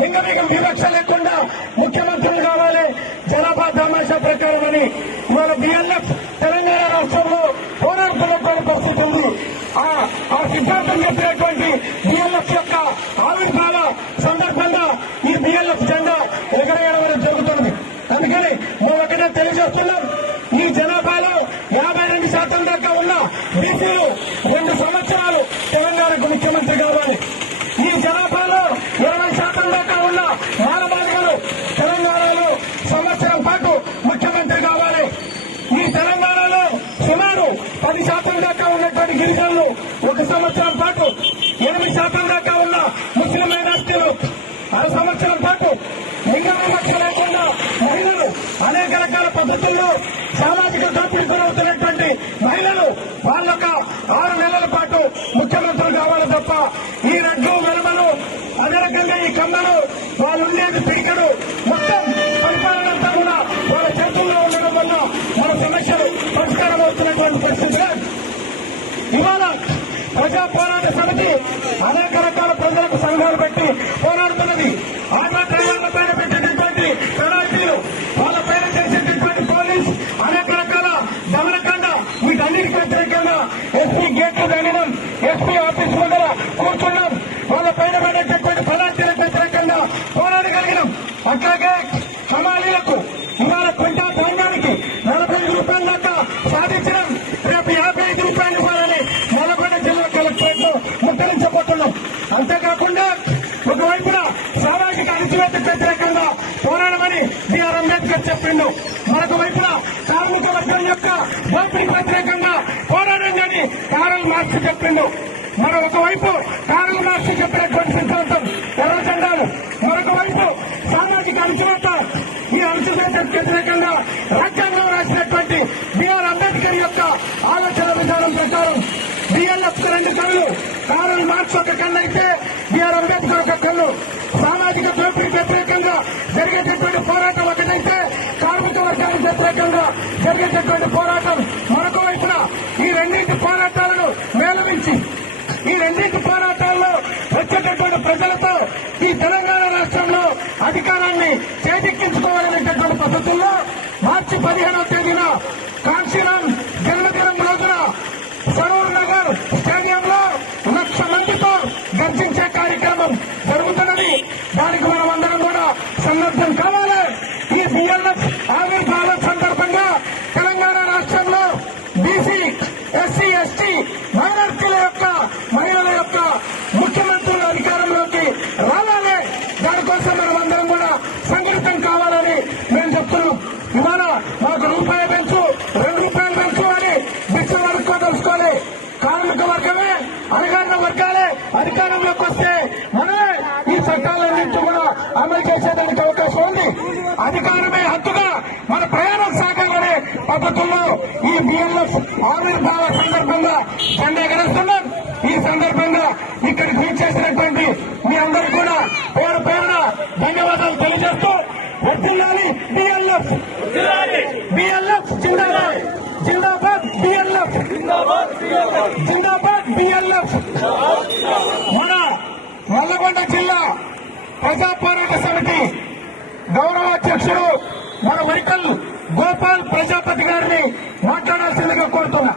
లింగ వివక్ష లేకుండా ముఖ్యమంత్రులు కావాలి జనాభా తమాషా ప్రకారం అని ఇవాళ బిఎల్ఎఫ్ తెలంగాణ రాష్ట్రంలో పోరాడుతున్నటువంటి పరిస్థితి ఉంది. ఆ సిద్ధాంతం చెప్పినటువంటి బిఎల్ఎఫ్ యొక్క ఆవిర్భావ సందర్భంగా ఈ బిఎల్ఎఫ్ జెండా ఎగరేయడం జరుగుతుంది. అందుకని మేము ఒకటే తెలియజేస్తున్నాం, ఈ జనాభాలో 52% దాకా ఉన్న బీసీలు 2 సంవత్సరాలు తెలంగాణకు ముఖ్యమంత్రి కావాలి. ఈ జనాభాలో 20% దాకా ఉన్న మానవాళికలు తెలంగాణలో సంవత్సరం పాటు ముఖ్యమంత్రి కావాలి. ఈ తెలంగాణలో సుమారు 10% దాకా ఉన్నటువంటి గిరిజనులు 1 సంవత్సరం పాటు, 8% దాకా ఉన్న ముస్లిం మైనార్టీలు 6 సంవత్సరం పాటు, లింగ వివక్ష లేకుండా మహిళలు అనేక రకాల పద్ధతుల్లో సామాజిక దోపిడీ గురవుతున్నటువంటి మహిళలు వాళ్ళొక 6 నెలల పాటు ముఖ్యమంత్రులు కావాలి తప్ప ఈ రెడ్లు వెలుమలు అదే రకంగా ఈ కమ్మలు వాళ్ళు ఉండేది పిడికడు మొత్తం పరిపాలన అంతా కూడా వాళ్ళ చేతుల్లో ఉండడం వల్ల మన సమస్యలు పరిష్కారం అవుతున్నటువంటి పరిస్థితి. ఇవాళ ప్రజా పోరాట సమితి అనేక రకాల ప్రజలకు సంఘాలు పెట్టి పోరాడుతున్నది. ఆటో డ్రైవర్ల పైన పెట్టినటువంటి పెనాల్టీలు, వాళ్ళ పైన చేసేటటువంటి పోలీస్ అనేక రకాల దమనకాండ, వీటన్నిటికీ వ్యతిరేకంగా ఎస్పీ గేట్లు వెళ్ళడం, ఎస్పీ ఆఫీస్ ముందర కూర్చున్నాం. వాళ్ళ పైన పడేటటువంటి పెనాల్టీలకు వ్యతిరేకంగా పోరాడగలిగినాం. అట్లాగే హమాలీలకు ఇవాళ క్వింటా ధాన్యానికి 45 రూపాయల దాకా సాధించడం, రేపు 55 రూపాయలు ఇవ్వాలని నల్గొండ జిల్లా కలెక్టరేట్ లో ముట్టడించబోతున్నాం. అంతేకాకుండా ఒకవైపున సామాజిక అణచివేతకు వ్యతిరేకంగా పోరాడమని బిఆర్ అంబేద్కర్ చెప్పిండు, మరొక వైపున కార్మిక వర్గం యొక్క దోపిడీకి వ్యతిరేకంగా పోరాడండి కారల్ మార్క్స్ చెప్పిండు. మరొక వైపు కారల్ మార్క్స్ చెప్పినటువంటి సిద్ధాంతం ఎర్ర జెండాలు, మరొక వైపు సామాజిక అణచివేత, ఈ అణచివేతకు వ్యతిరేకంగా రాజ్యాంగం రాసినటువంటి బిఆర్ అంబేద్కర్ యొక్క ఆలోచన విధానం ప్రకారం బిఎల్ఎఫ్ 2 కళ్ళు, కారల్ మార్క్స్ ఒక కన్ను అయితే బిఆర్ అంబేద్కర్ ఒక కన్ను. సామాజిక దోపిడీకి వ్యతిరేకంగా జరిగేటటువంటి పోరాటం ఒకటైతే కార్మిక వర్గానికి వ్యతిరేకంగా జరిగేటటువంటి పోరాటం మరొక వైపున. ఈ రెండింటి పోరాటాలను మేళవించి ఈ రెండింటి పోరాటాల్లో వచ్చేటటువంటి ప్రజలతో ఈ తెలంగాణ రాష్ట్రంలో అధికారాన్ని చేజిక్కించుకోవాలనేటటువంటి పద్ధతుల్లో మార్చి 15వ తేదీన కాంశీరామ్ జన్మదినం రోజున సరూర్ నగర్ స్టేడియంలో 1,00,000 మందితో గర్జించే కార్యక్రమం జరుగుతున్నది. దానికి మనం అందరం కూడా సన్నద్ధం కావాలి. ఈ బిఎల్ఎఫ్ ఆవిర్భావ సందర్భంగా తెలంగాణ రాష్ట్రంలో బీసీ, ఎస్సీ, ఎస్టీ మైనార్టీల యొక్క మహిళల యొక్క ముఖ్యమంత్రుల అధికారంలోకి రావాలి. దానికోసం మనం అందరం కూడా సంఘటితం కావాలని మేము చెప్తున్నాం. ఇవాళ మాకు రూపాయి పెంచు, 2 రూపాయలు పెంచు అని భిక్ష తెలుసుకోవాలి. కార్మిక వర్గమే, అధికార వర్గాలే అధికారంలోకి వస్తే మనమే ఈ చట్టాలన్నింటి కూడా అమలు చేసేదానికి అవకాశం ఉంది. అధికారమే హక్కుగా మన ప్రయాణం సాగాలనే పద్ధతుల్లో ఈ బిఎల్ఎఫ్ ఆవిర్భావ సందర్భంగా జెండా ఎగరేస్తున్నాం. ఈ సందర్భంగా ఇక్కడికి విచ్చేసినటువంటి మీ అందరూ కూడా పేరు పేరున ధన్యవాదాలు తెలియజేస్తూ వర్ధిల్లాలి బిఎల్ఎఫ్, బిఎల్ఎఫ్ జిందాబాద్, జిందాబాద్ బిఎల్ఎఫ్, జిందాబాద్ బిఎల్ఎఫ్. మన నల్లగొండ జిల్లా ప్రజా పోరాట సమితి గౌరవ అధ్యక్షుడు మన వైకల్ గోపాల్ ప్రజాపతి గారిని మాట్లాడాల్సిందిగా కోరుతున్నా.